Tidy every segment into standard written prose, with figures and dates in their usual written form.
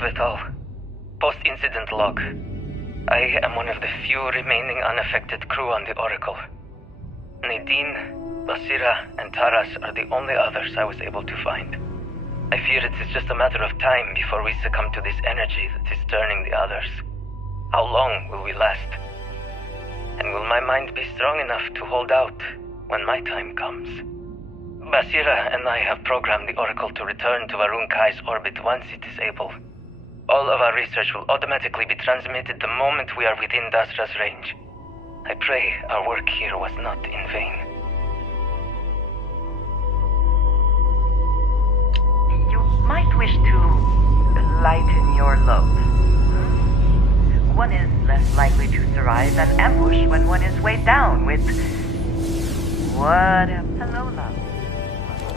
Vital. Post-incident log. I am one of the few remaining unaffected crew on the Oracle. Nadine, Basira, and Taras are the only others I was able to find. I fear it is just a matter of time before we succumb to this energy that is turning the others. How long will we last? And will my mind be strong enough to hold out when my time comes? Basira and I have programmed the Oracle to return to Varun Kai's orbit once it is able. All of our research will automatically be transmitted the moment we are within Dasra's range. I pray our work here was not in vain. You might wish to lighten your load. One is less likely to survive an ambush when one is weighed down with... whatever. Hello, love.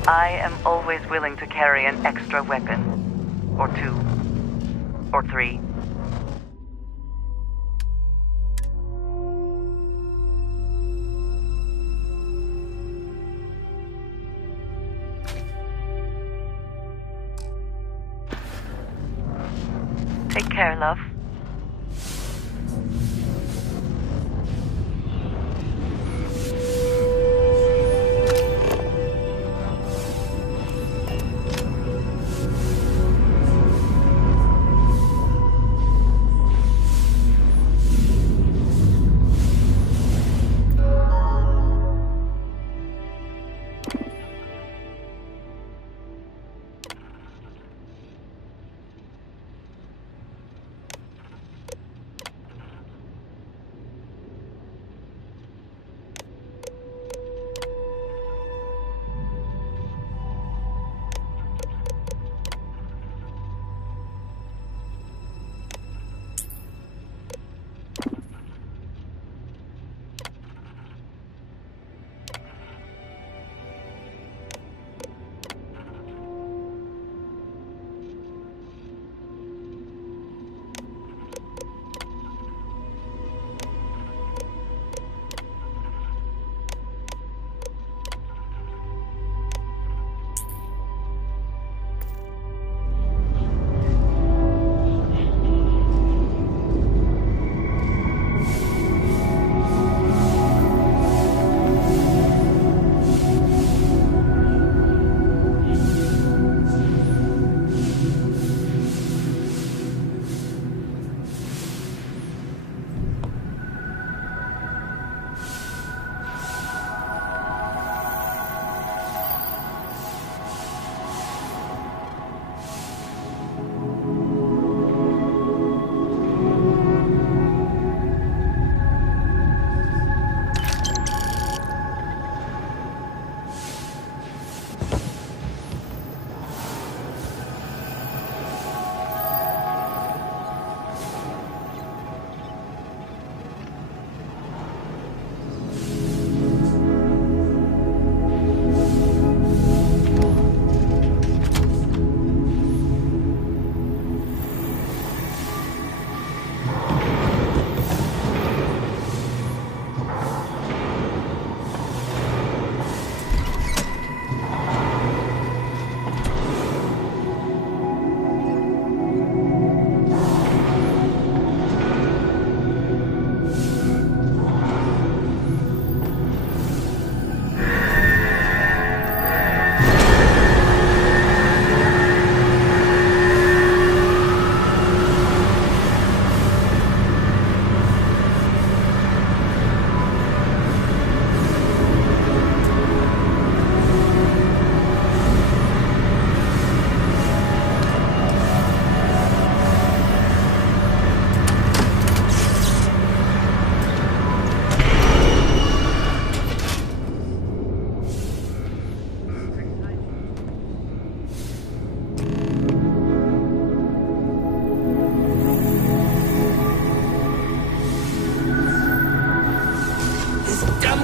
I am always willing to carry an extra weapon. Or two. Or three. Take care, love.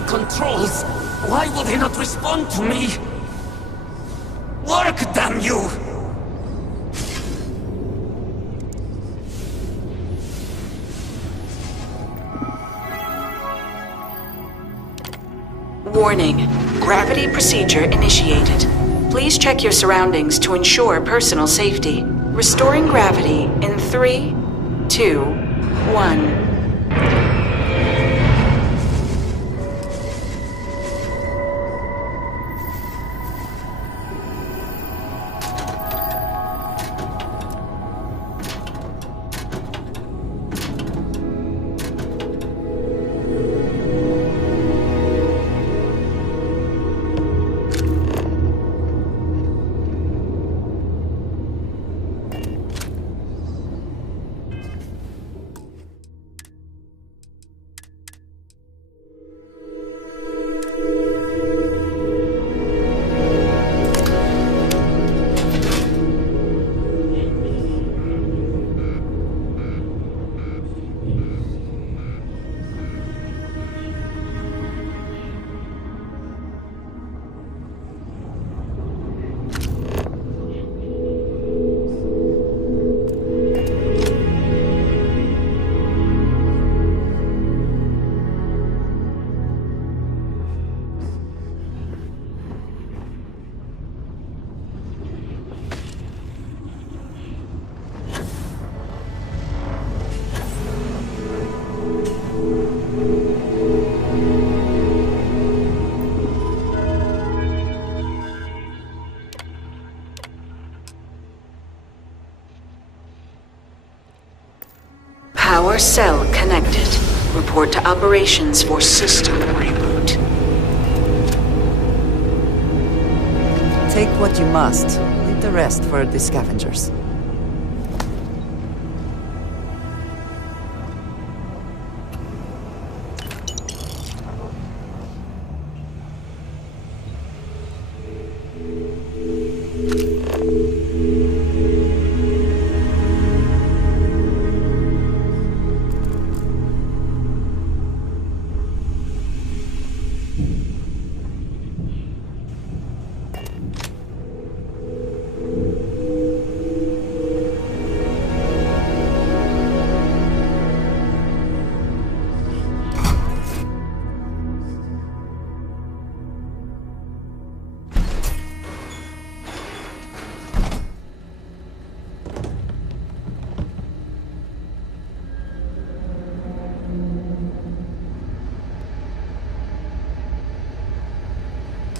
Controls! Why will they not respond to me? Work, damn you! Warning. Gravity procedure initiated. Please check your surroundings to ensure personal safety. Restoring gravity in 3, 2, 1. Power cell connected. Report to operations for system reboot. Take what you must. Leave the rest for the scavengers.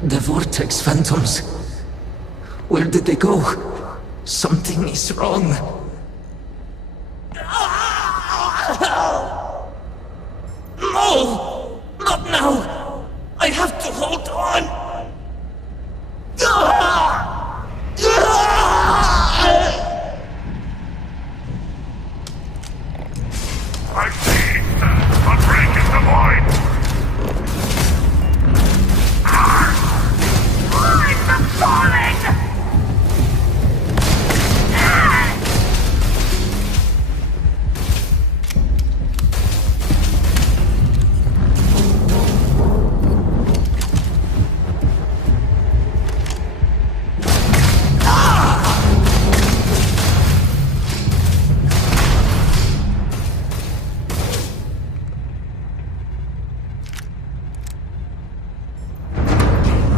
The Vortex Phantoms. Where did they go? Something is wrong. No! Not now! I have to hold on! I see! A break in the void! I'm falling!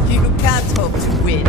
You can't hope to win.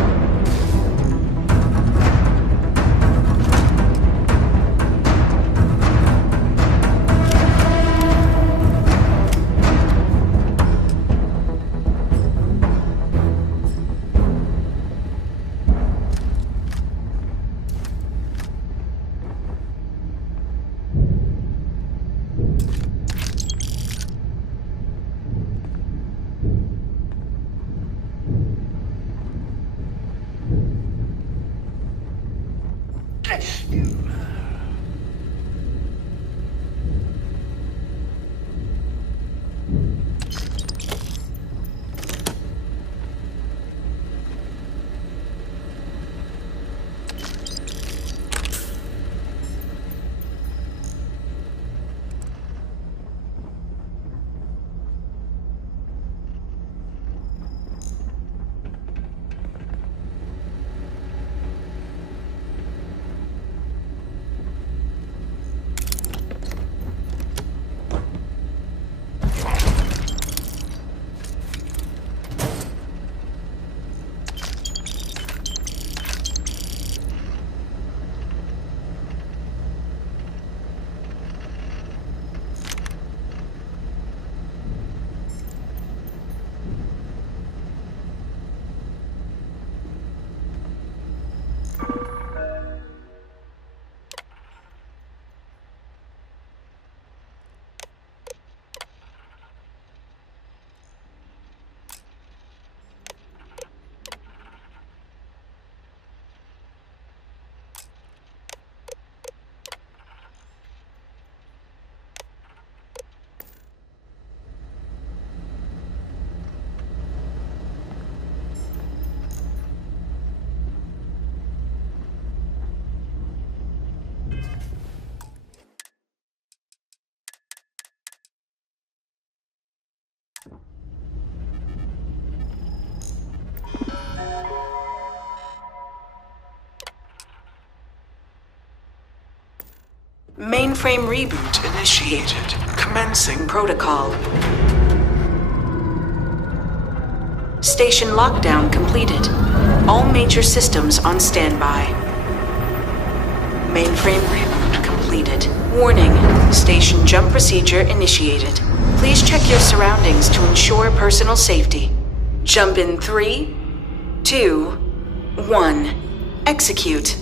Mainframe reboot initiated. Commencing protocol. Station lockdown completed. All major systems on standby. Mainframe reboot completed. Warning, station jump procedure initiated. Please check your surroundings to ensure personal safety. Jump in 3, 2, 1. Execute.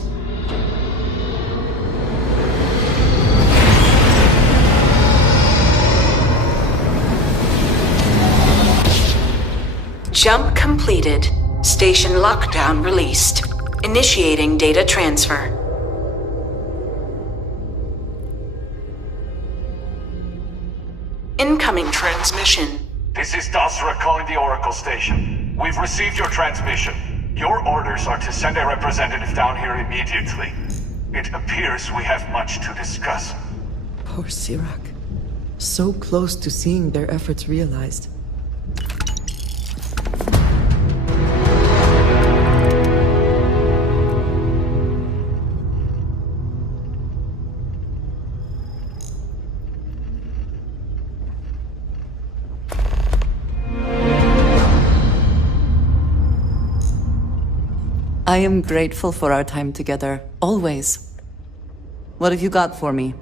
Jump completed. Station lockdown released. Initiating data transfer. Incoming transmission. This is Dasra calling the Oracle station. We've received your transmission. Your orders are to send a representative down here immediately. It appears we have much to discuss. Poor Sirach. So close to seeing their efforts realized. I am grateful for our time together, always. What have you got for me?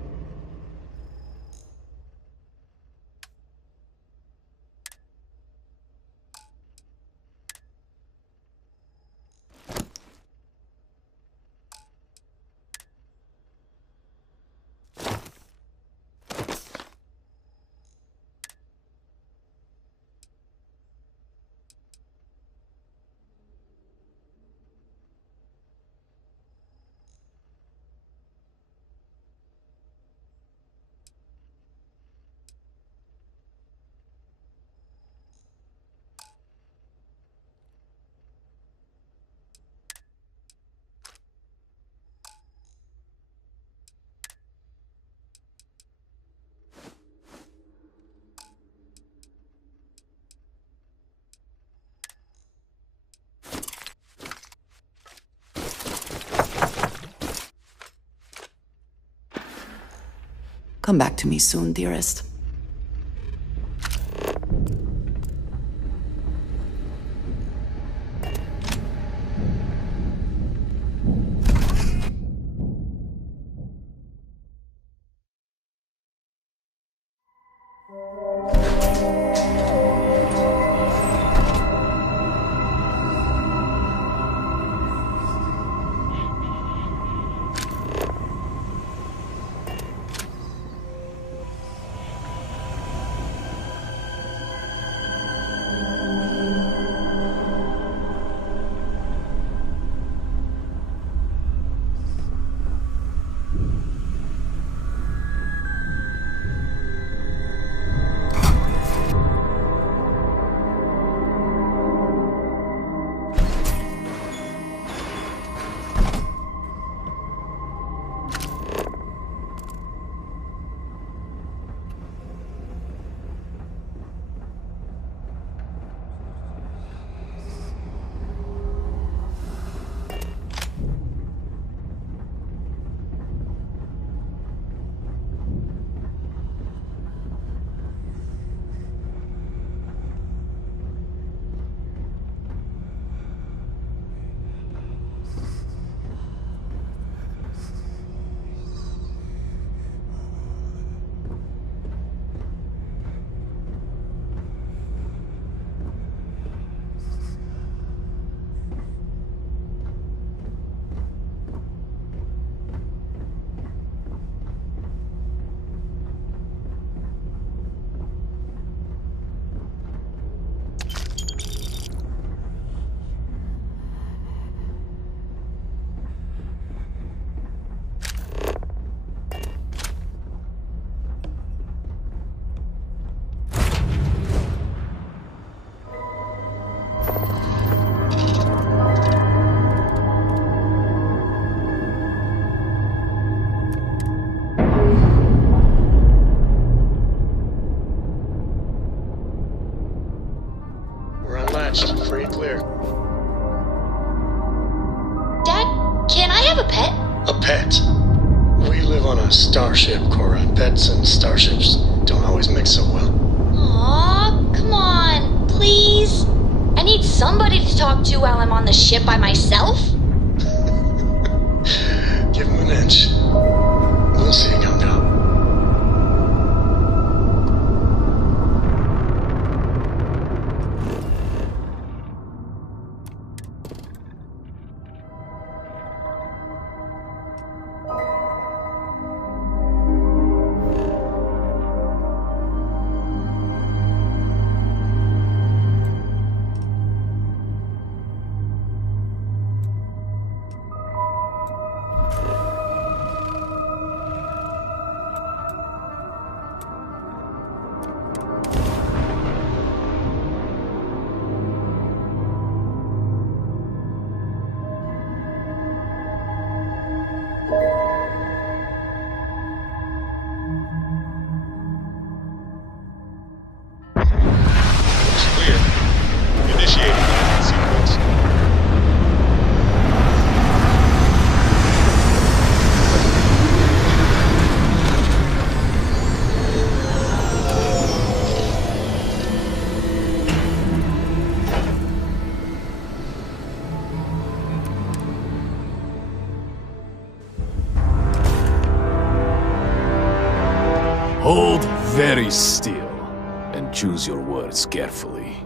Come back to me soon, dearest. matched. Free and clear. Dad, can I have a pet? A pet? We live on a starship, Cora. Pets and starships don't always mix so well. Aw, come on, please. I need somebody to talk to while I'm on the ship by myself. Give him an inch. We'll see, young girl. Hold very still, and choose your words carefully.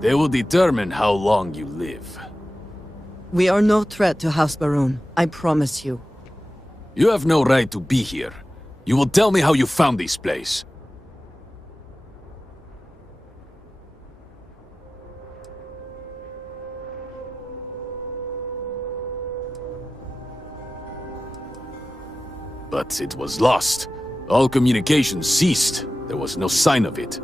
They will determine how long you live. We are no threat to House Baroon, I promise you. You have no right to be here. You will tell me how you found this place. But it was lost. All communication ceased. There was no sign of it.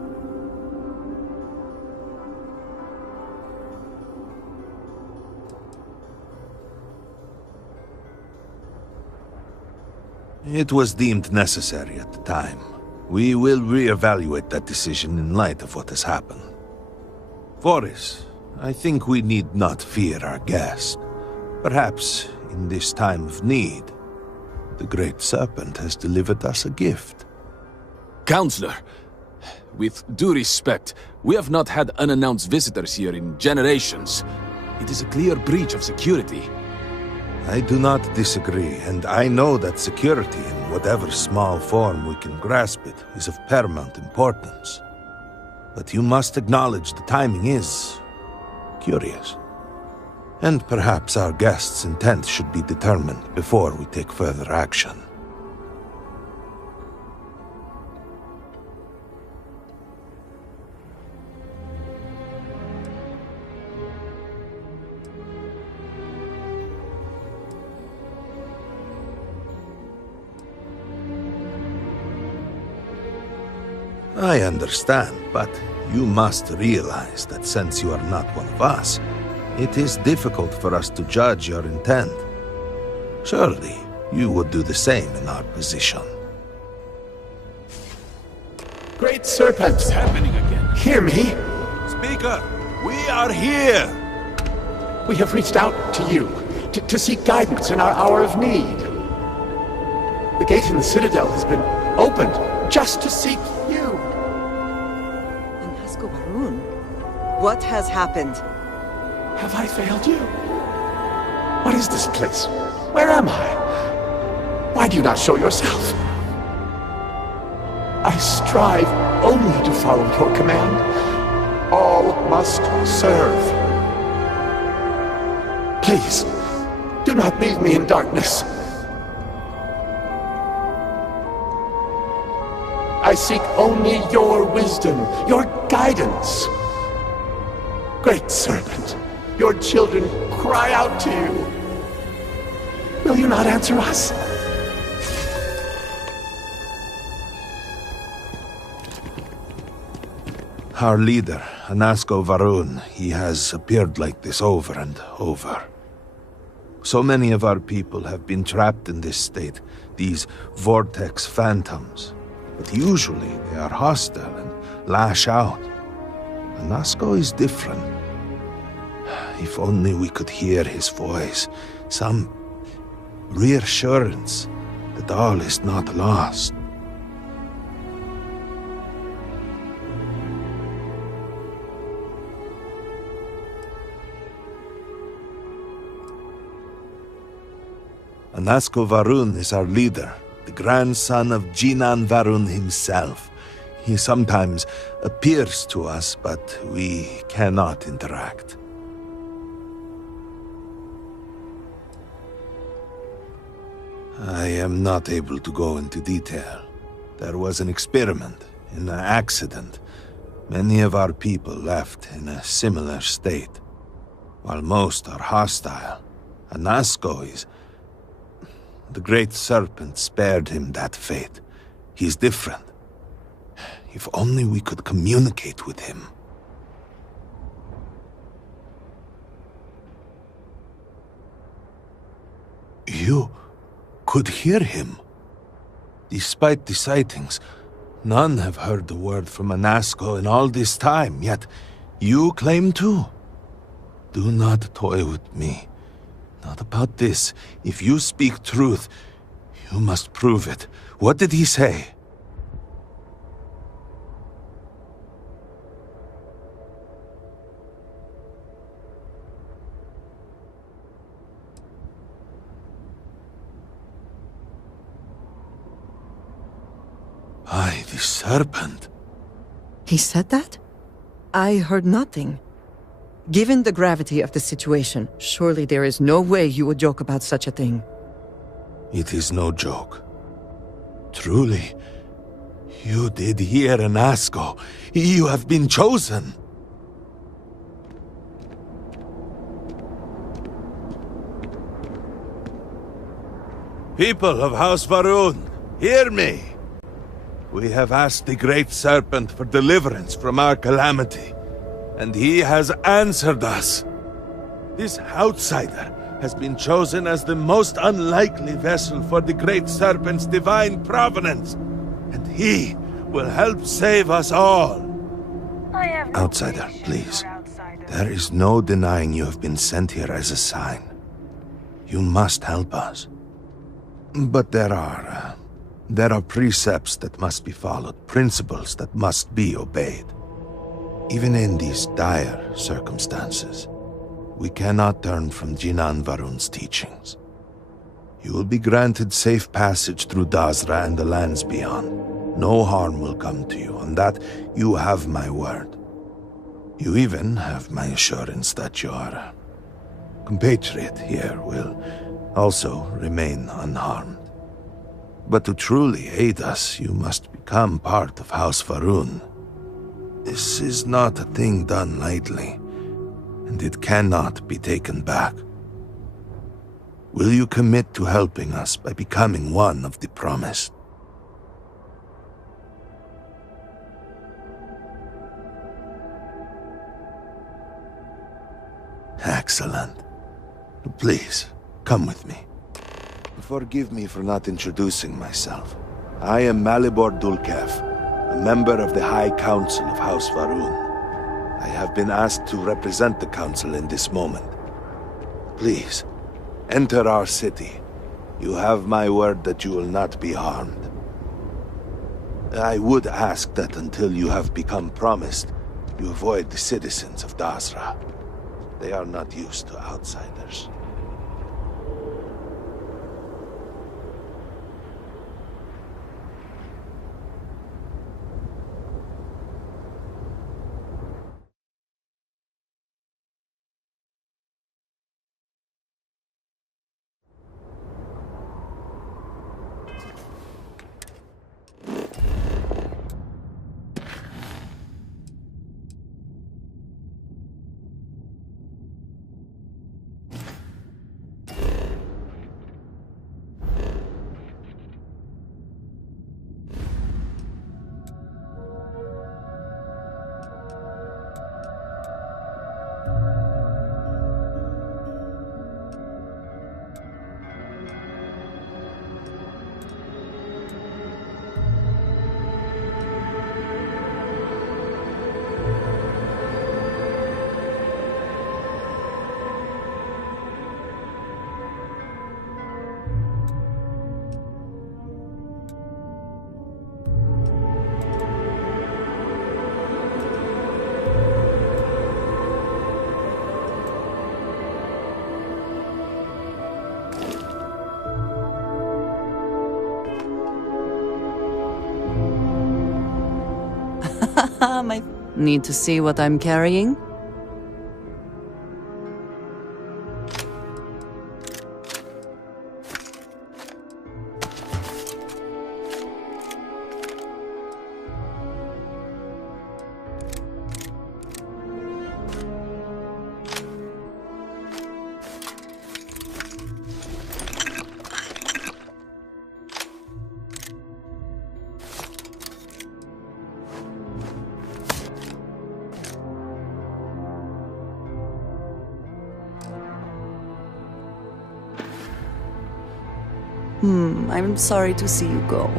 It was deemed necessary at the time. We will re-evaluate that decision in light of what has happened. Voris, I think we need not fear our guest. Perhaps, in this time of need, the Great Serpent has delivered us a gift. Counselor, with due respect, we have not had unannounced visitors here in generations. It is a clear breach of security. I do not disagree, and I know that security, in whatever small form we can grasp it, is of paramount importance. But you must acknowledge the timing is curious. And perhaps our guest's intent should be determined before we take further action. I understand, but you must realize that since you are not one of us, it is difficult for us to judge your intent. Surely, you would do the same in our position. Great Serpent! What's happening again? Hear me! Speaker, we are here! We have reached out to you, to seek guidance in our hour of need. The gate in the Citadel has been opened just to seek you. And Hasco Baroon, what has happened? Have I failed you? What is this place? Where am I? Why do you not show yourself? I strive only to follow your command. All must serve. Please, do not leave me in darkness. I seek only your wisdom, your guidance. Great Serpent, your children cry out to you. Will you not answer us? Our leader, Anasco Varun, he has appeared like this over and over. So many of our people have been trapped in this state, these vortex phantoms. But usually they are hostile and lash out. Anasco is different. If only we could hear his voice. Some reassurance that all is not lost. Anasko Varun is our leader, the grandson of Jinan Varun himself. He sometimes appears to us, but we cannot interact. I am not able to go into detail. There was an experiment, an accident. Many of our people left in a similar state. While most are hostile, Anasko is... The Great Serpent spared him that fate. He's different. If only we could communicate with him. You could hear him. Despite the sightings, none have heard the word from Anasko in all this time, yet you claim to. Do not toy with me. Not about this. If you speak truth, you must prove it. What did he say? By the serpent. He said that? I heard nothing. Given the gravity of the situation, surely there is no way you would joke about such a thing. It is no joke. Truly, you did hear Anasko. You have been chosen. People of House Varun, hear me. We have asked the Great Serpent for deliverance from our calamity, and he has answered us. This outsider has been chosen as the most unlikely vessel for the Great Serpent's divine providence, and he will help save us all. Outsider, please. There is no denying you have been sent here as a sign. You must help us. But there are precepts that must be followed, principles that must be obeyed. Even in these dire circumstances, we cannot turn from Jinan Varun's teachings. You will be granted safe passage through Dazra and the lands beyond. No harm will come to you. On that, you have my word. You even have my assurance that your compatriot here will also remain unharmed. But to truly aid us, you must become part of House Varun. This is not a thing done lightly, and it cannot be taken back. Will you commit to helping us by becoming one of the promised? Excellent. Please, come with me. Forgive me for not introducing myself. I am Malibor Dulkev, a member of the High Council of House Varun. I have been asked to represent the Council in this moment. Please, enter our city. You have my word that you will not be harmed. I would ask that until you have become promised, you avoid the citizens of Dazra. They are not used to outsiders. Need to see what I'm carrying? I'm sorry to see you go.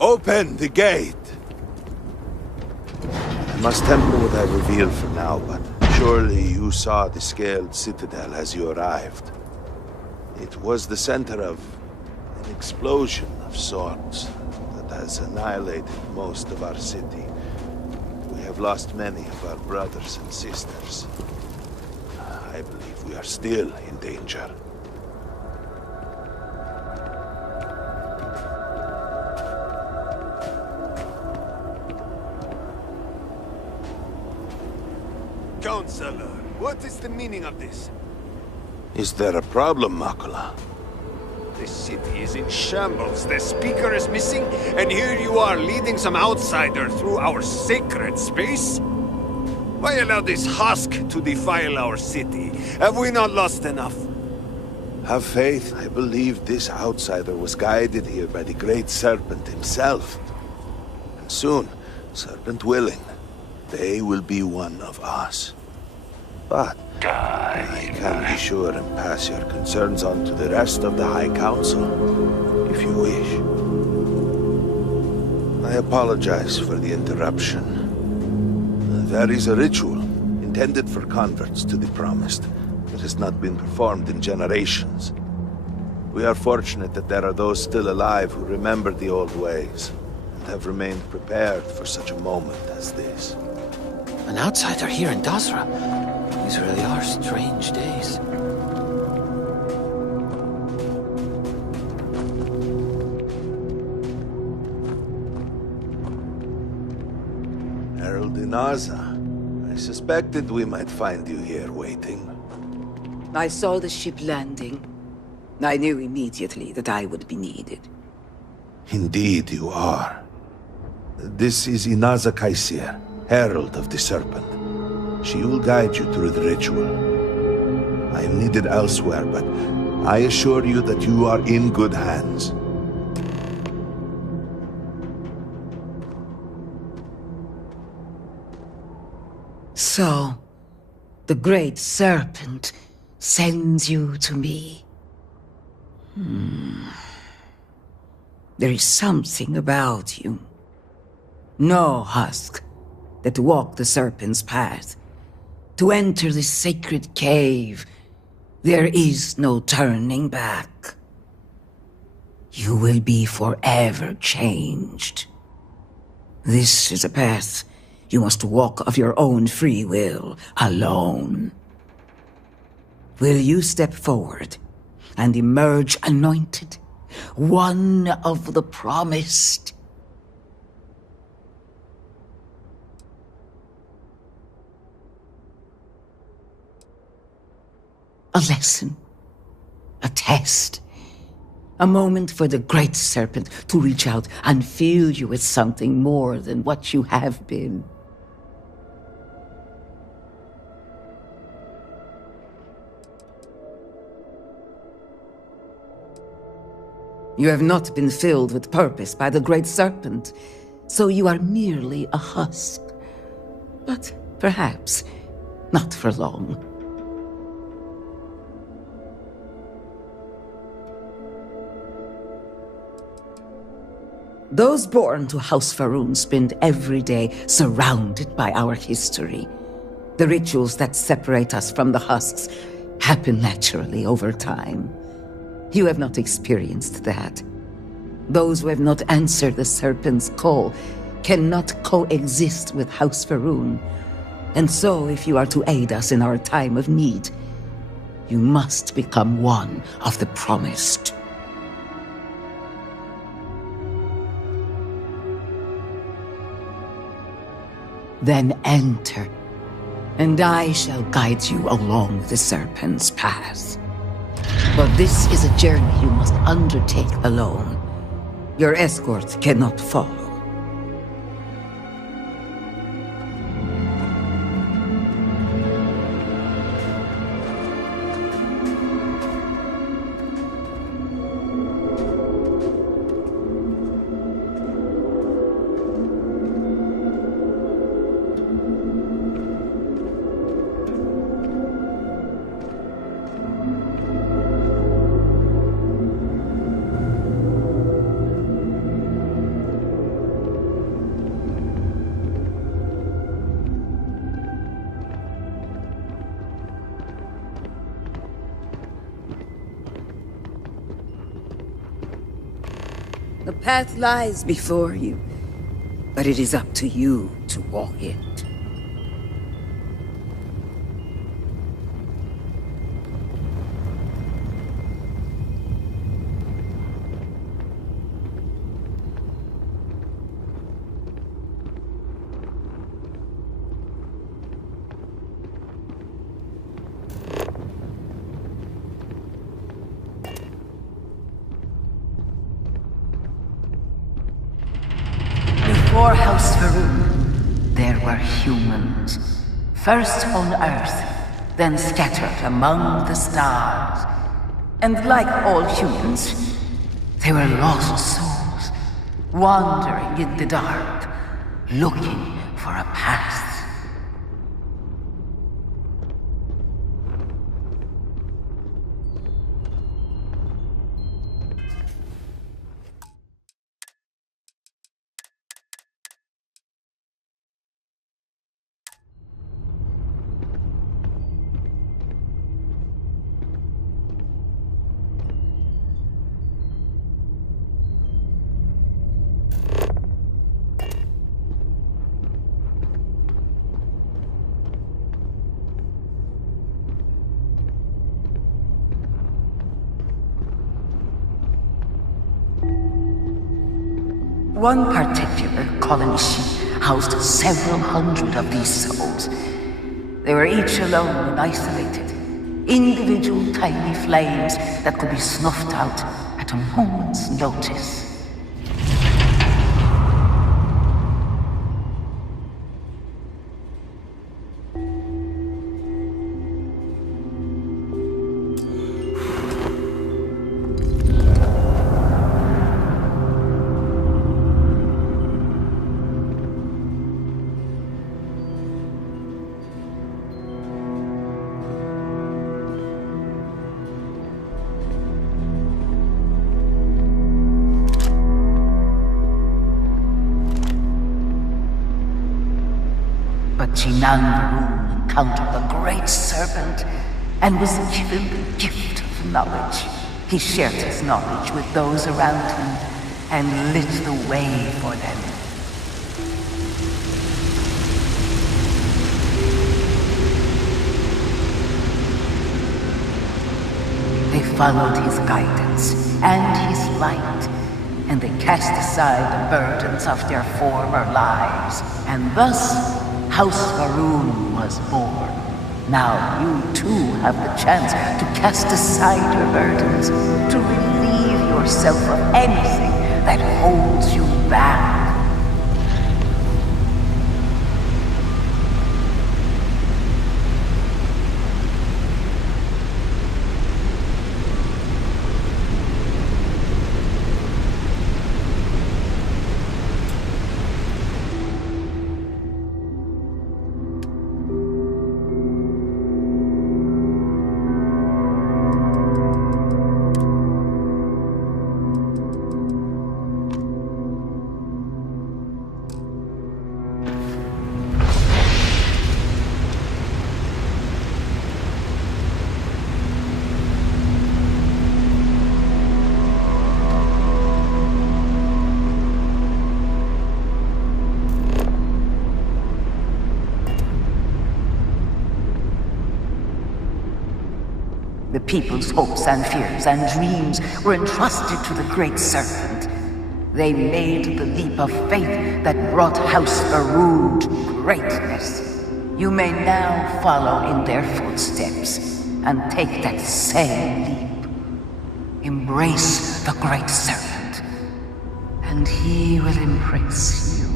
Open the gate! I must temper what I reveal for now, but surely you saw the scaled citadel as you arrived. It was the center of an explosion of sorts that has annihilated most of our city. We have lost many of our brothers and sisters. I believe we are still in danger. Counselor, what is the meaning of this? Is there a problem, Makula? The city is in shambles, the speaker is missing, and here you are leading some outsider through our sacred space? Why allow this husk to defile our city? Have we not lost enough? Have faith. I believe this outsider was guided here by the Great Serpent himself. And soon, Serpent willing, they will be one of us. But I can be sure and pass your concerns on to the rest of the High Council, if you wish. I apologize for the interruption. There is a ritual intended for converts to the Promised that has not been performed in generations. We are fortunate that there are those still alive who remember the old ways and have remained prepared for such a moment as this. An outsider here in Dasra? These really are strange days. Herald Inaza, I suspected we might find you here waiting. I saw the ship landing. I knew immediately that I would be needed. Indeed you are. This is Inaza Kaisir, Herald of the Serpent. She will guide you through the ritual. I am needed elsewhere, but I assure you that you are in good hands. So, the Great Serpent sends you to me. There is something about you. No husk that walk the Serpent's path. To enter this sacred cave, there is no turning back. You will be forever changed. This is a path you must walk of your own free will, alone. Will you step forward and emerge anointed, one of the promised? A lesson, a test, a moment for the Great Serpent to reach out and fill you with something more than what you have been. You have not been filled with purpose by the Great Serpent, so you are merely a husk. But perhaps not for long. Those born to House Faroon spend every day surrounded by our history. The rituals that separate us from the husks happen naturally over time. You have not experienced that. Those who have not answered the Serpent's call cannot coexist with House Faroon. And so, if you are to aid us in our time of need, you must become one of the promised. Then enter, and I shall guide you along the Serpent's path. But this is a journey you must undertake alone. Your escort cannot follow. The path lies before you, but it is up to you to walk it. Before House Faroon, there were humans. First on Earth, then scattered among the stars. And like all humans, they were lost souls, wandering in the dark, looking for a path. One particular colony ship housed several hundred of these souls. They were each alone and isolated, Individual tiny flames that could be snuffed out at a moment's notice. But Jinan encountered the Great Serpent and was given the gift of knowledge. He shared his knowledge with those around him and lit the way for them. They followed his guidance and his light, and they cast aside the burdens of their former lives, and thus House Varun was born. Now you too have the chance to cast aside your burdens, to relieve yourself of anything that holds you back. The people's hopes and fears and dreams were entrusted to the Great Serpent. They made the leap of faith that brought House Varun to greatness. You may now follow in their footsteps and take that same leap. Embrace the Great Serpent, and he will embrace you.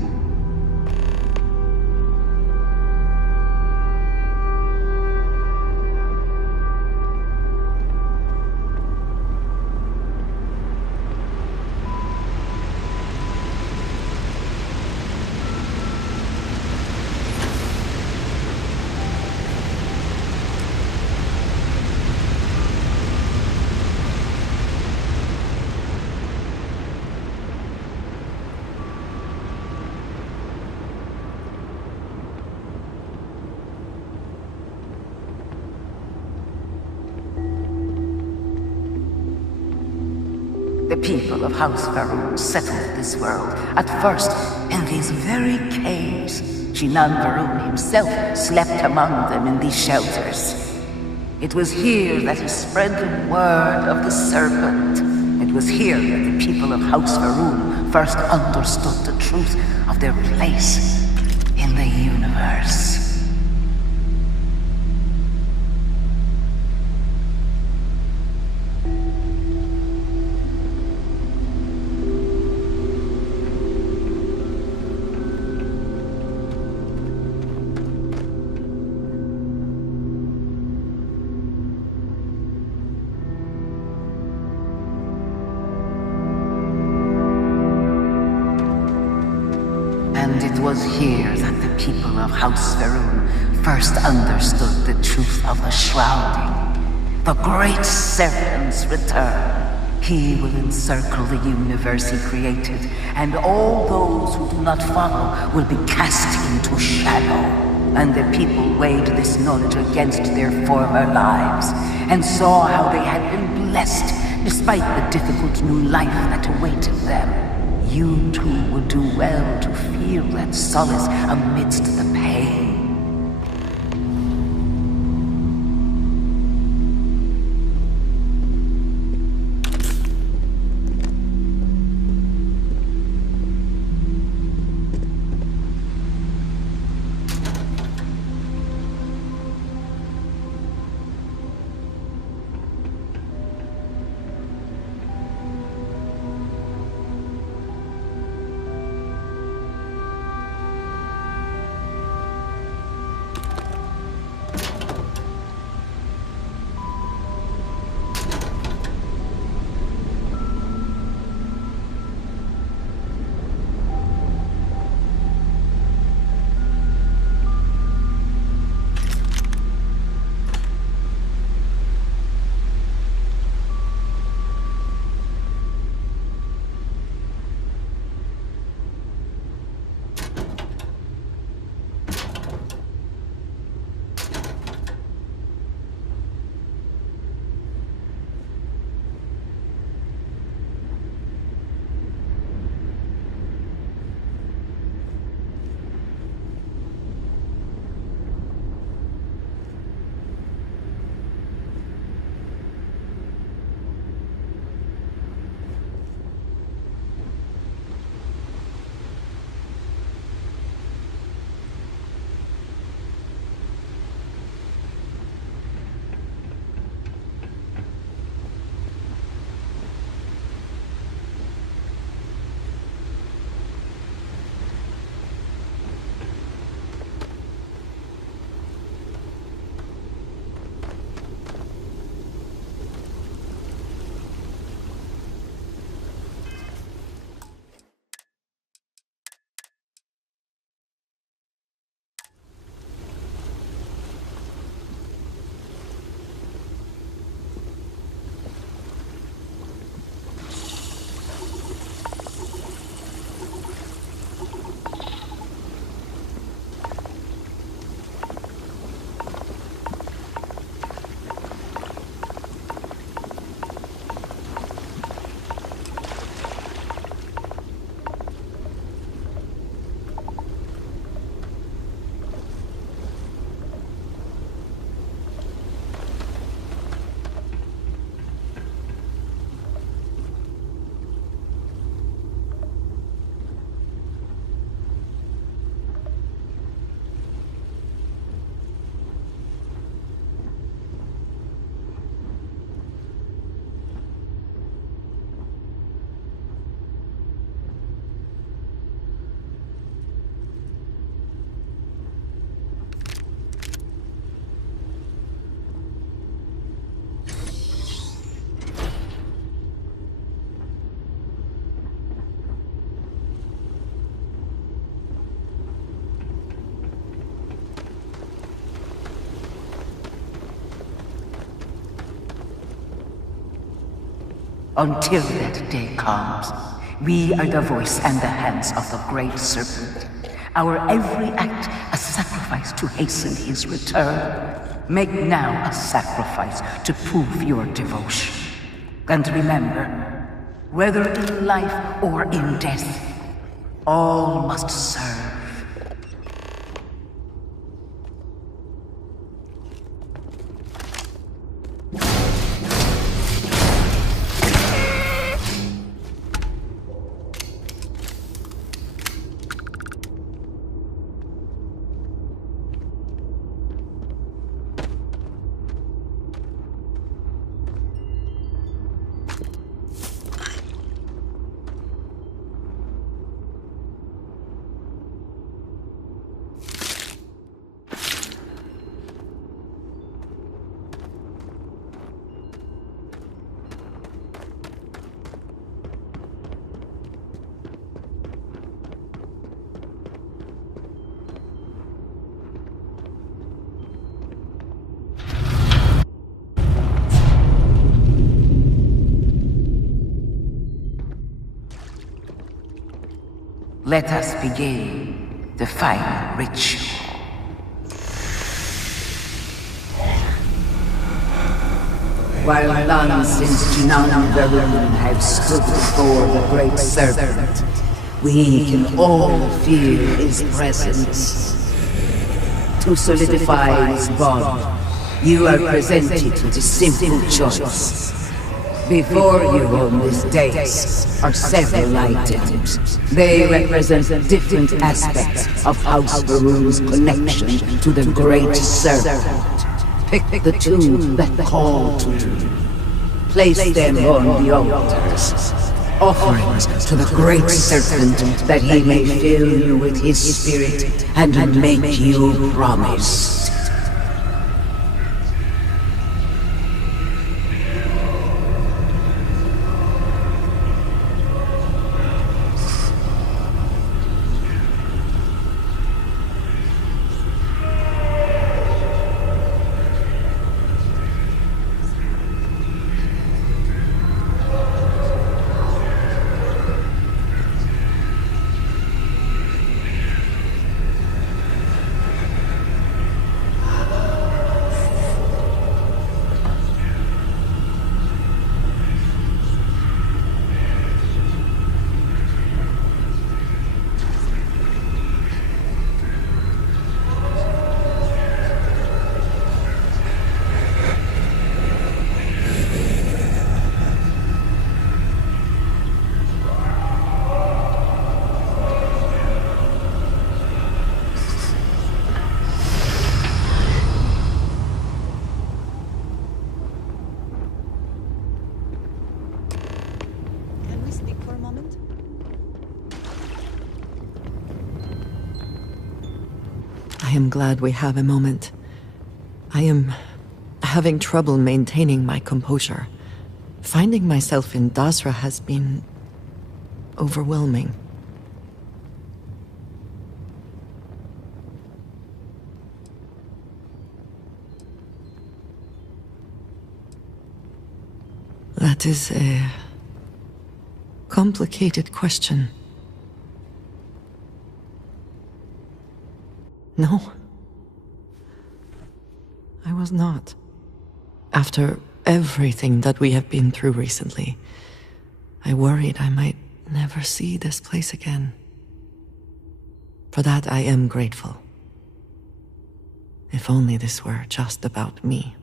The people of House Varun settled this world, at first in these very caves. Jinan Varun himself slept among them in these shelters. It was here that he spread the word of the serpent. It was here that the people of House Varun first understood the truth of their place in the universe. And it was here that the people of House Varun first understood the truth of the shrouding. The Great Serpent's return. He will encircle the universe he created, and all those who do not follow will be cast into shadow. And the people weighed this knowledge against their former lives, and saw how they had been blessed despite the difficult new life that awaited them. You too would do well to feel that solace amidst the pain. Until that day comes, we are the voice and the hands of the Great Serpent. Our every act a sacrifice to hasten his return. Make now a sacrifice to prove your devotion. And remember, whether in life or in death, all must serve. Let us begin the final ritual. While none since none of the women have stood before the Great Serpent, we can all feel his presence. To solidify his bond, you are presented with a simple choice. Before you on this dais are several items. They represent different aspects of House Varun's connection to the Great Serpent. Pick the two that call to you. Place them on the altars. Offerings to the Great Serpent that he may fill you with his spirit and make you promise. I am glad we have a moment. I am having trouble maintaining my composure. Finding myself in Dasra has been overwhelming. That is a complicated question. No. I was not. After everything that we have been through recently, I worried I might never see this place again. For that I am grateful. If only this were just about me.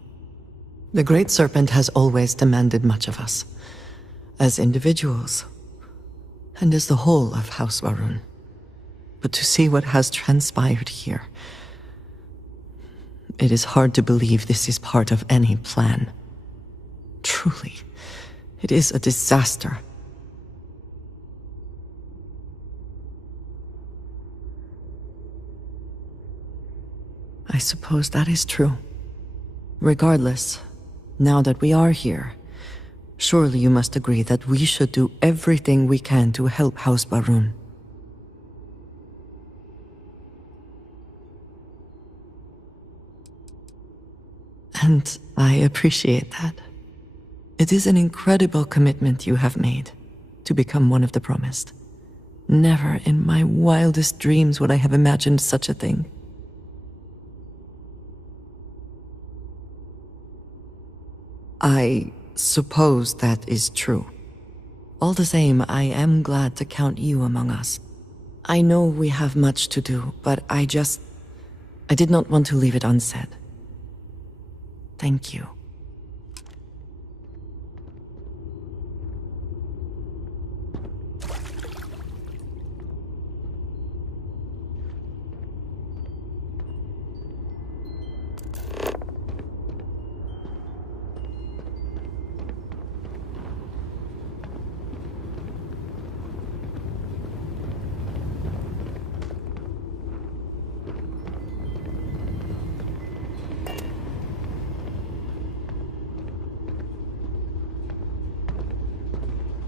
The Great Serpent has always demanded much of us, as individuals, and as the whole of House Varun. But to see what has transpired here, it is hard to believe this is part of any plan. Truly, it is a disaster. I suppose that is true. Regardless, now that we are here, surely you must agree that we should do everything we can to help House Varun. And I appreciate that. It is an incredible commitment you have made to become one of the promised. Never in my wildest dreams would I have imagined such a thing. I suppose that is true. All the same, I am glad to count you among us. I know we have much to do, but I did not want to leave it unsaid. Thank you.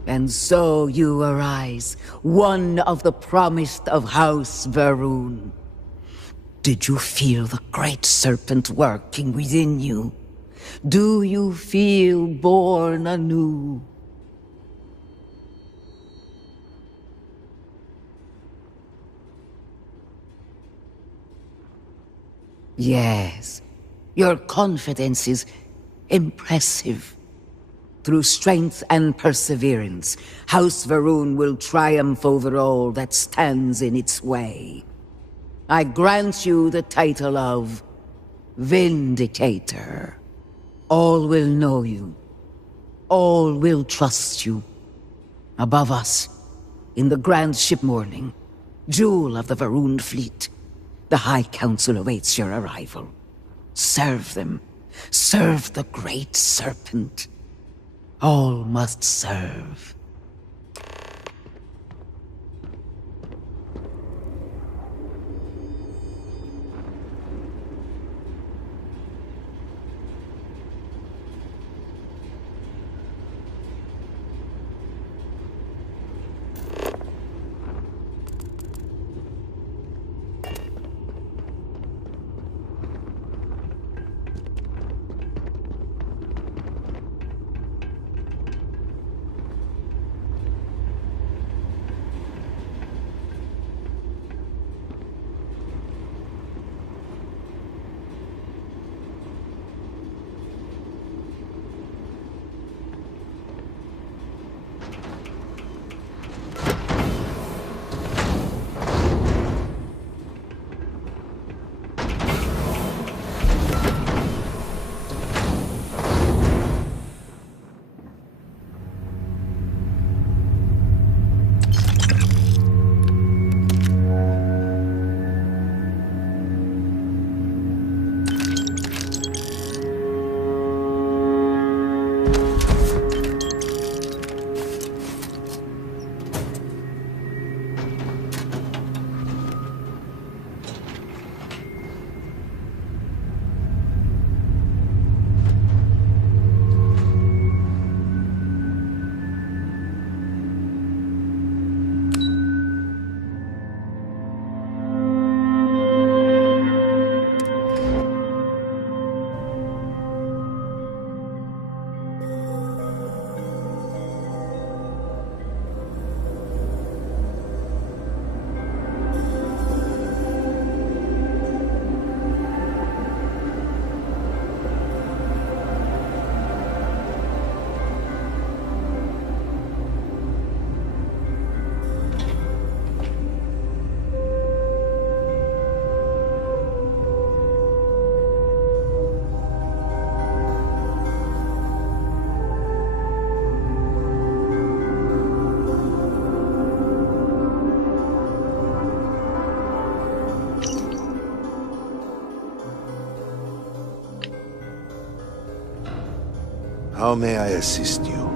And so you arise, one of the promised of House Varun. Did you feel the great serpent working within you? Do you feel born anew? Yes, your confidence is impressive. Through strength and perseverance, House Varun will triumph over all that stands in its way. I grant you the title of Vindicator. All will know you. All will trust you. Above us, in the grand ship morning, jewel of the Varun fleet, the High Council awaits your arrival. Serve them. Serve the great serpent. All must serve. How may I assist you?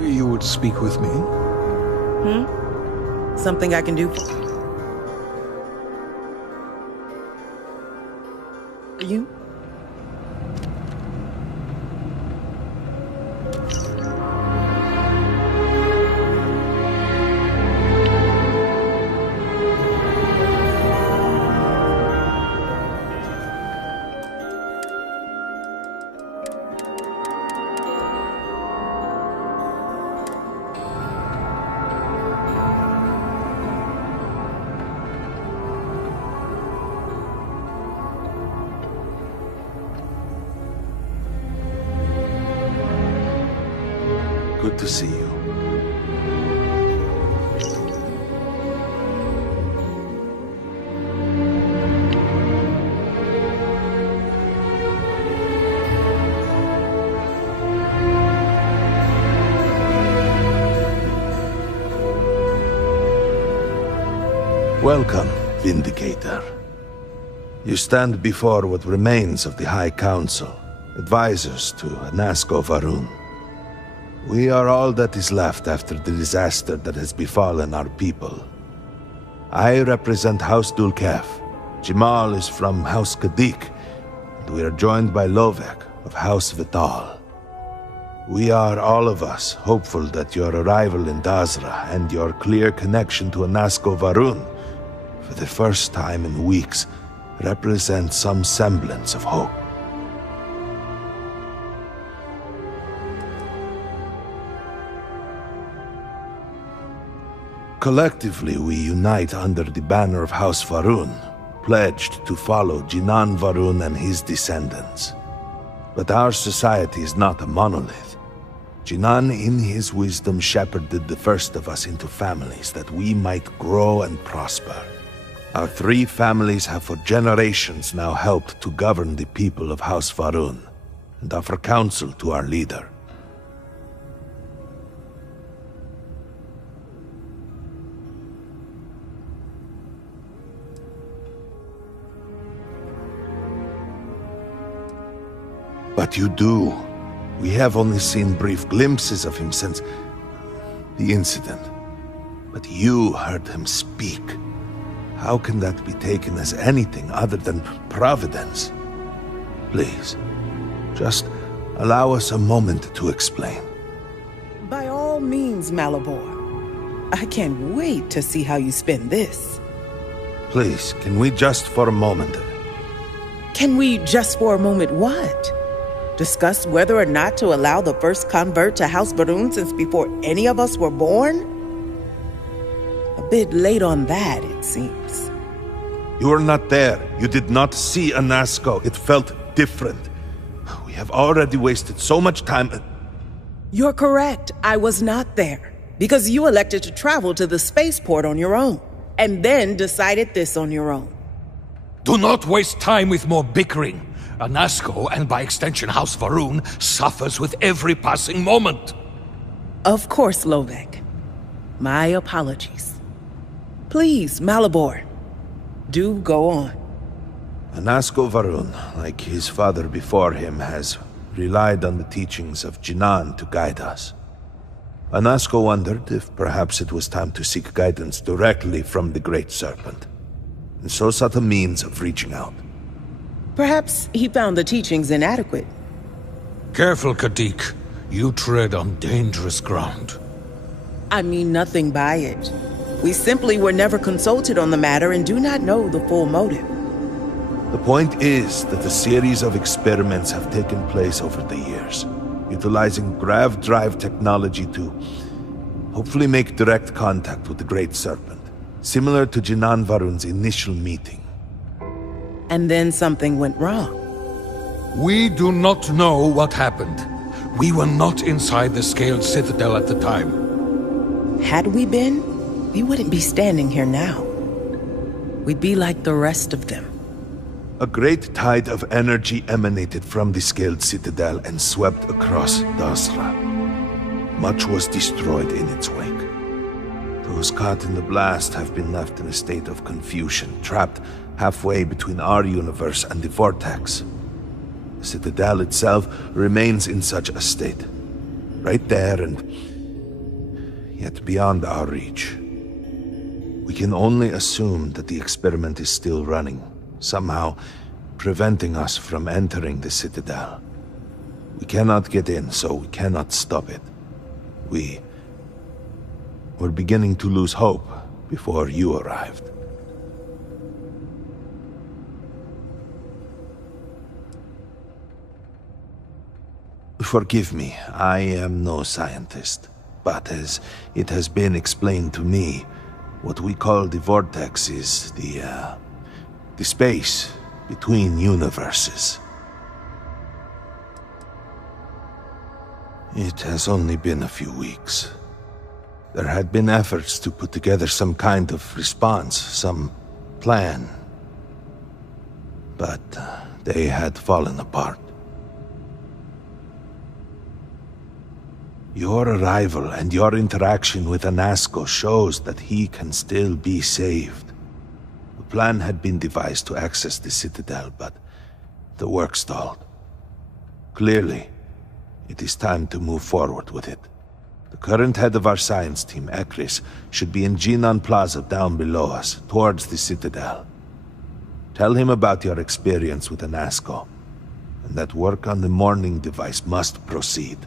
You would speak with me? Something I can do for you? Good to see you. Welcome, Vindicator. You stand before what remains of the High Council, advisors to Nasco Varun. We are all that is left after the disaster that has befallen our people. I represent House Dulkef. Jamal is from House Kadik, and we are joined by Lovek of House Vital. We are, all of us, hopeful that your arrival in Dazra and your clear connection to Nasco Varun, for the first time in weeks, represent some semblance of hope. Collectively, we unite under the banner of House Varun, pledged to follow Jinan Varun and his descendants. But our society is not a monolith. Jinan, in his wisdom, shepherded the first of us into families that we might grow and prosper. Our 3 families have for generations now helped to govern the people of House Varun, and offer counsel to our leader. But you do. We have only seen brief glimpses of him since the incident. But you heard him speak. How can that be taken as anything other than providence? Please, just allow us a moment to explain. By all means, Malabor. I can't wait to see how you spend this. Please, can we just for a moment... Can we just for a moment what? Discuss whether or not to allow the first convert to House Varun since before any of us were born? A bit late on that, it seems. You were not there. You did not see Nasco. It felt different. We have already wasted so much time. You're correct. I was not there. Because you elected to travel to the spaceport on your own. And then decided this on your own. Do not waste time with more bickering. Nasco, and by extension House Varun, suffers with every passing moment. Of course, Lovek. My apologies. Please, Malabor. Do go on. Nasco Varun, like his father before him, has relied on the teachings of Jinan to guide us. Nasco wondered if perhaps it was time to seek guidance directly from the Great Serpent, and so sought a means of reaching out. Perhaps he found the teachings inadequate. Careful, Kadik. You tread on dangerous ground. I mean nothing by it. We simply were never consulted on the matter and do not know the full motive. The point is that a series of experiments have taken place over the years, utilizing grav drive technology to hopefully make direct contact with the Great Serpent, similar to Jinan Varun's initial meeting. And then something went wrong. We do not know what happened. We were not inside the Scaled Citadel at the time. Had we been, we wouldn't be standing here now. We'd be like the rest of them. A great tide of energy emanated from the Scaled Citadel and swept across Dazra. Much was destroyed in its wake. Those caught in the blast have been left in a state of confusion, trapped halfway between our universe and the Vortex. The Citadel itself remains in such a state. Right there and yet beyond our reach. We can only assume that the experiment is still running, somehow preventing us from entering the Citadel. We cannot get in, so we cannot stop it. We're beginning to lose hope before you arrived. Forgive me, I am no scientist, but as it has been explained to me, what we call the Vortex is the space between universes. It has only been a few weeks. There had been efforts to put together some kind of response, some plan. But they had fallen apart. Your arrival and your interaction with Anasco shows that he can still be saved. A plan had been devised to access the Citadel, but the work stalled. Clearly, it is time to move forward with it. The current head of our science team, Ekris, should be in Jinan Plaza down below us, towards the Citadel. Tell him about your experience with Anasco, and that work on the morning device must proceed.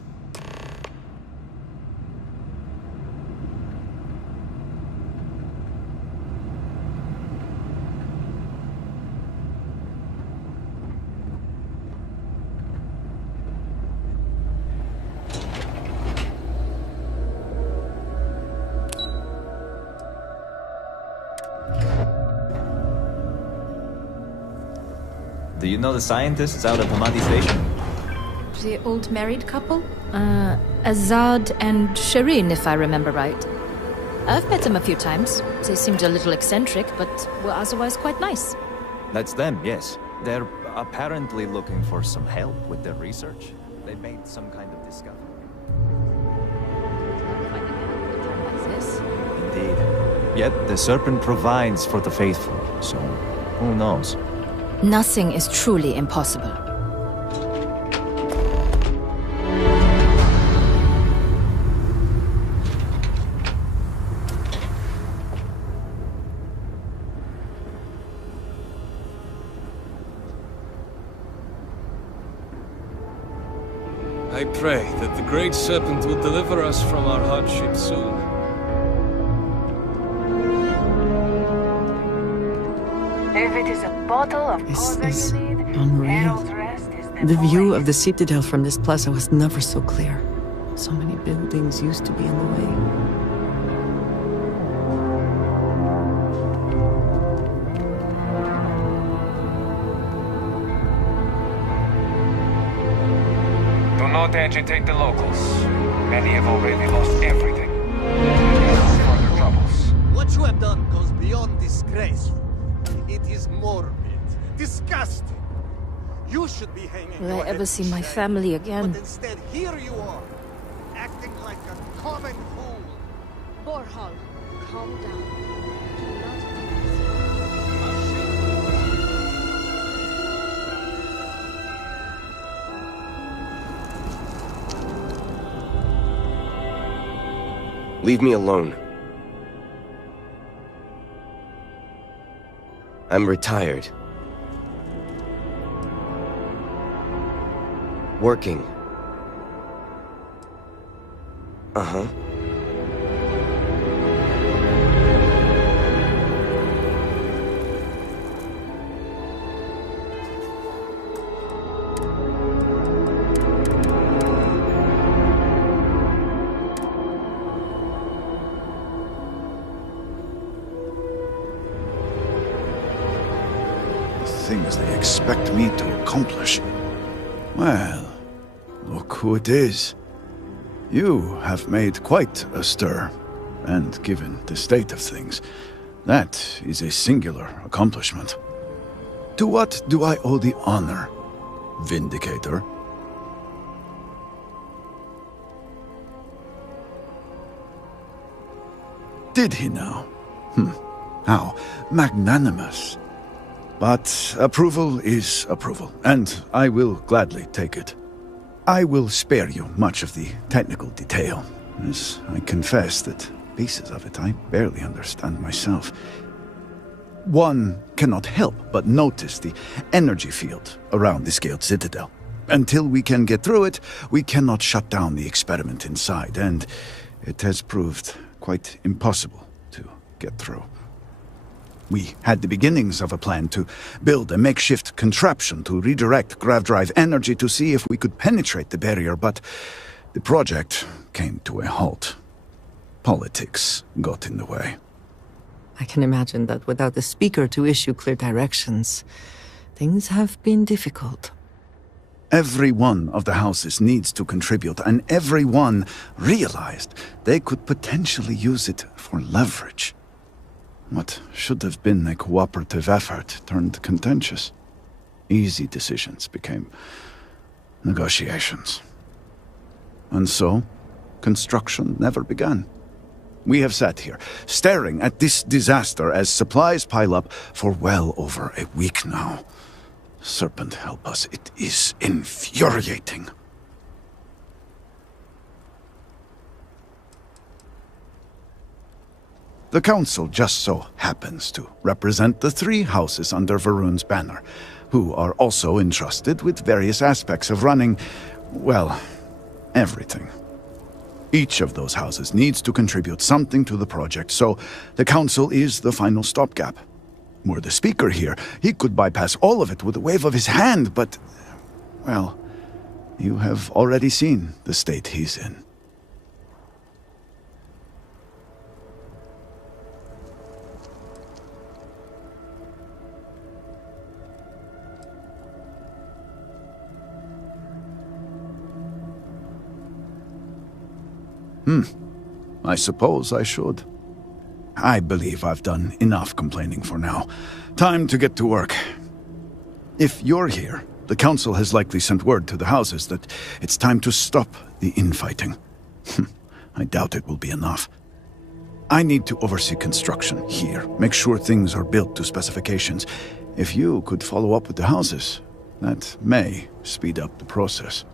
Do you know the scientists out at Hamadi Station? The old married couple? Azad and Shireen, if I remember right. I've met them a few times. They seemed a little eccentric, but were otherwise quite nice. That's them, yes. They're apparently looking for some help with their research. They made some kind of discovery. Indeed. Yet the Serpent provides for the faithful, so who knows? Nothing is truly impossible. I pray that the Great Serpent will deliver us from our hardship soon. If it is a bottle of This powder is you need, unreal. Errol's Rest is The view of the Citadel from this plaza was never so clear. So many buildings used to be in the way. Do not agitate the locals. Many have already lost everything. Further troubles. What you have done goes beyond disgrace. It is morbid, disgusting. You should be hanging. Will I ever see my family again? But instead, here you are, acting like a common fool. Borhal, calm down. Leave me alone. I'm retired. Working. Uh-huh. Things they expect me to accomplish. Well, look who it is. You have made quite a stir, and given the state of things, that is a singular accomplishment. To what do I owe the honor, Vindicator? Did he now? How magnanimous. But approval is approval, and I will gladly take it. I will spare you much of the technical detail, as I confess that pieces of it I barely understand myself. One cannot help but notice the energy field around the scaled citadel. Until we can get through it, we cannot shut down the experiment inside, and it has proved quite impossible to get through. We had the beginnings of a plan to build a makeshift contraption to redirect grav drive energy to see if we could penetrate the barrier, but the project came to a halt. Politics got in the way. I can imagine that without the speaker to issue clear directions, things have been difficult. Every one of the houses needs to contribute, and every one realized they could potentially use it for leverage. What should have been a cooperative effort turned contentious. Easy decisions became negotiations. And so, construction never began. We have sat here, staring at this disaster as supplies pile up for well over a week now. Serpent help us, it is infuriating. The Council just so happens to represent the 3 houses under Varun's banner, who are also entrusted with various aspects of running, well, everything. Each of those houses needs to contribute something to the project, so the Council is the final stopgap. Were the Speaker here, he could bypass all of it with a wave of his hand, but, well, you have already seen the state he's in. I suppose I should. I believe I've done enough complaining for now. Time to get to work. If you're here, the Council has likely sent word to the houses that it's time to stop the infighting. I doubt it will be enough. I need to oversee construction here, make sure things are built to specifications. If you could follow up with the houses, that may speed up the process.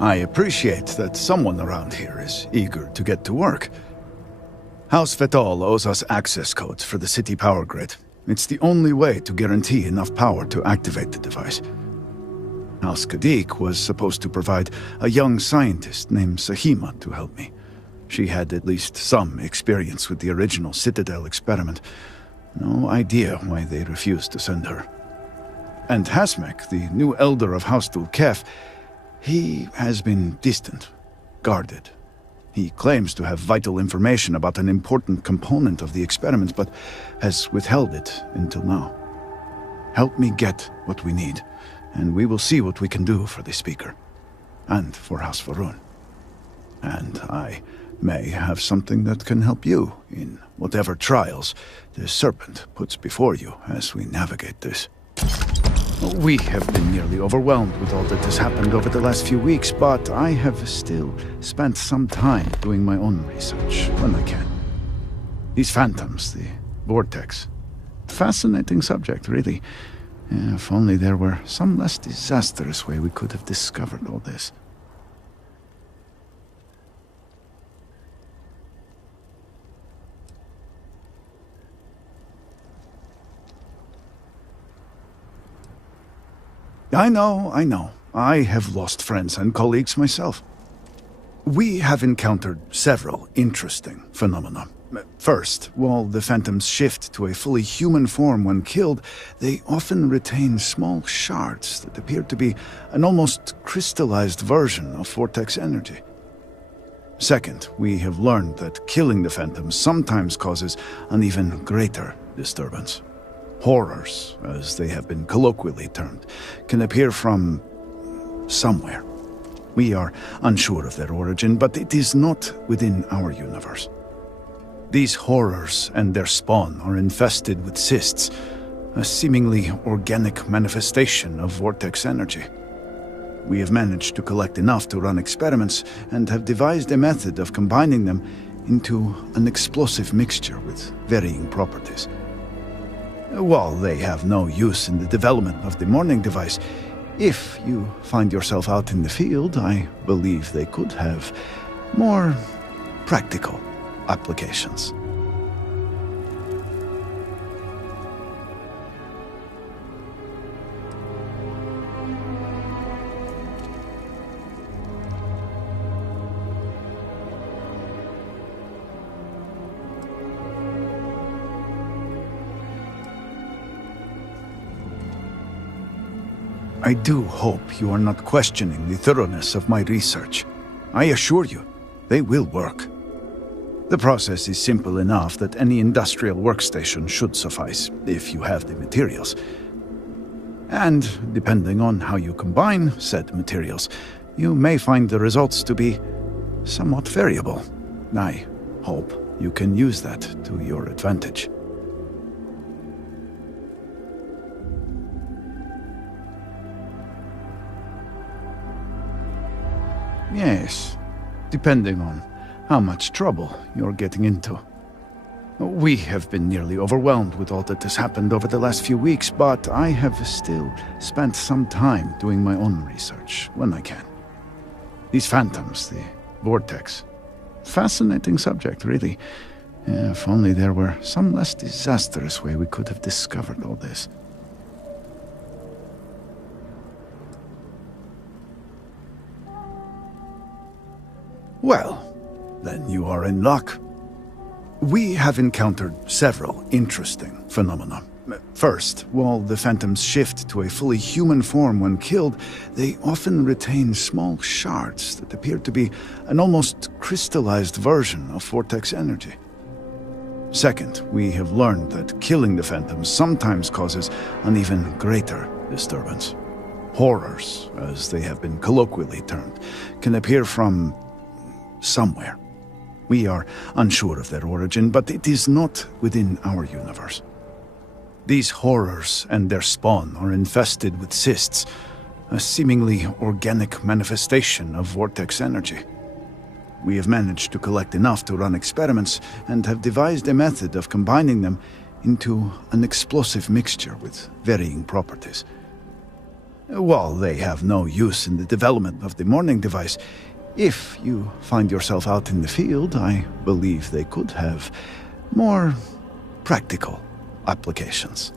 I appreciate that someone around here is eager to get to work. House Vetol owes us access codes for the city power grid. It's the only way to guarantee enough power to activate the device. House Kadik was supposed to provide a young scientist named Sahima to help me. She had at least some experience with the original Citadel experiment. No idea why they refused to send her. And Hasmek, the new elder of House Dulkef, he has been distant, guarded. He claims to have vital information about an important component of the experiment, but has withheld it until now. Help me get what we need, and we will see what we can do for the Speaker, and for House Varun. And I may have something that can help you in whatever trials the Serpent puts before you as we navigate this. We have been nearly overwhelmed with all that has happened over the last few weeks, but I have still spent some time doing my own research when I can. These phantoms, the vortex. Fascinating subject, really. If only there were some less disastrous way we could have discovered all this. I know. I have lost friends and colleagues myself. We have encountered several interesting phenomena. First, while the phantoms shift to a fully human form when killed, they often retain small shards that appear to be an almost crystallized version of vortex energy. Second, we have learned that killing the phantoms sometimes causes an even greater disturbance. Horrors, as they have been colloquially termed, can appear from somewhere. We are unsure of their origin, but it is not within our universe. These horrors and their spawn are infested with cysts, a seemingly organic manifestation of vortex energy. We have managed to collect enough to run experiments and have devised a method of combining them into an explosive mixture with varying properties. While they have no use in the development of the morning device, if you find yourself out in the field, I believe they could have more practical applications. I do hope you are not questioning the thoroughness of my research. I assure you, they will work. The process is simple enough that any industrial workstation should suffice, if you have the materials. And, depending on how you combine said materials, you may find the results to be somewhat variable. I hope you can use that to your advantage. Yes, depending on how much trouble you're getting into. We have been nearly overwhelmed with all that has happened over the last few weeks, but I have still spent some time doing my own research when I can. These phantoms, the vortex. Fascinating subject, really. If only there were some less disastrous way we could have discovered all this. Well, then you are in luck. We have encountered several interesting phenomena. First, while the phantoms shift to a fully human form when killed, they often retain small shards that appear to be an almost crystallized version of vortex energy. Second, we have learned that killing the phantoms sometimes causes an even greater disturbance. Horrors, as they have been colloquially termed, can appear from somewhere. We are unsure of their origin, but it is not within our universe. These horrors and their spawn are infested with cysts, a seemingly organic manifestation of vortex energy. We have managed to collect enough to run experiments and have devised a method of combining them into an explosive mixture with varying properties. While they have no use in the development of the morning device, if you find yourself out in the field, I believe they could have more practical applications.